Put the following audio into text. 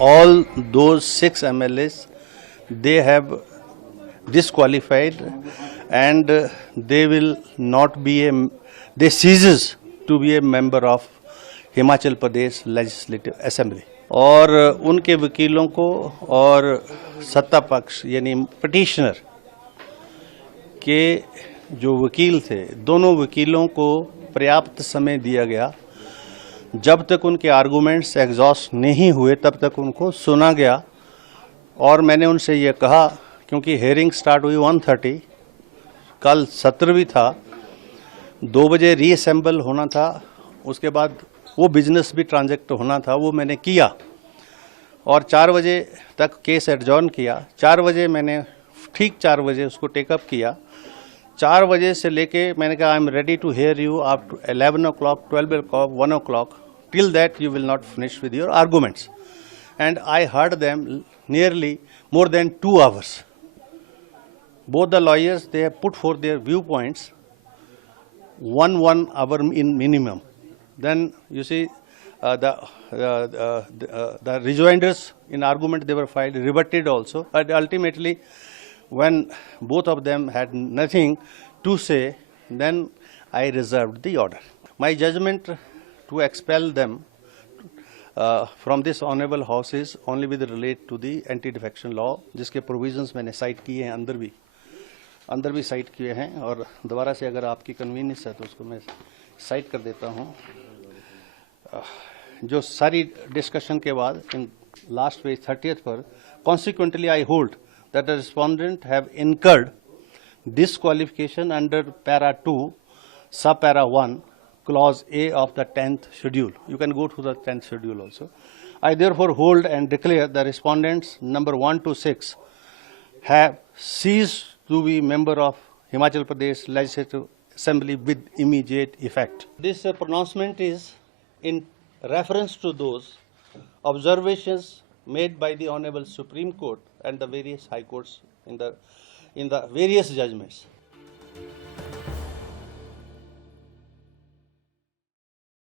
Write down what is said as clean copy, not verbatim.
all those 6 MLAs, they have disqualified, and they will not be they ceases to be a member of Himachal Pradesh legislative assembly. और उनके वकीलों को और सत्ता पक्ष यानी पिटिशनर के जो वकील थे, दोनों वकीलों को पर्याप्त समय दिया गया। जब तक उनके आर्गूमेंट्स एग्जॉस्ट नहीं हुए तब तक उनको सुना गया। और मैंने उनसे ये कहा, क्योंकि हेयरिंग स्टार्ट हुई 1:30, कल सत्र भी था, 2 बजे रीअसेंबल होना था, उसके बाद वो बिजनेस भी ट्रांजैक्ट होना था, वो मैंने किया और 4 बजे तक केस एडजॉर्न किया। 4 बजे मैंने ठीक 4 बजे उसको टेकअप किया। 4 बजे से लेके मैंने कहा I am ready to hear you up to 11 o'clock, 12 o'clock, 1 o'clock, till that you will not finish with your arguments. And I heard them nearly more than 2 hours. Both the lawyers, they have put forth their viewpoints, 1 hour in minimum. Then you see the rejoinders in argument they were filed, rebutted also. But ultimately, when both of them had nothing to say, then I reserved the order. My judgment to expel them from this honorable house is only with relate to the anti-defection law, जिसके provisions मैंने cite किए हैं, अंदर भी cite किए हैं। और दोबारा से अगर आपकी convenience है तो उसको मैं cite कर देता हूँ। जो सारी डिस्कशन के बाद इन लास्ट पेज 30th पर, consequently I hold that the respondent have incurred disqualification under para 2 subpara 1 clause A of the 10th schedule. You can go to the 10th schedule also. I therefore hold and declare the respondents number 1 to 6 have ceased to be member of Himachal Pradesh Legislative Assembly with immediate effect. This pronouncement is in reference to those observations made by the Honorable Supreme Court and the various high courts in the various judgments.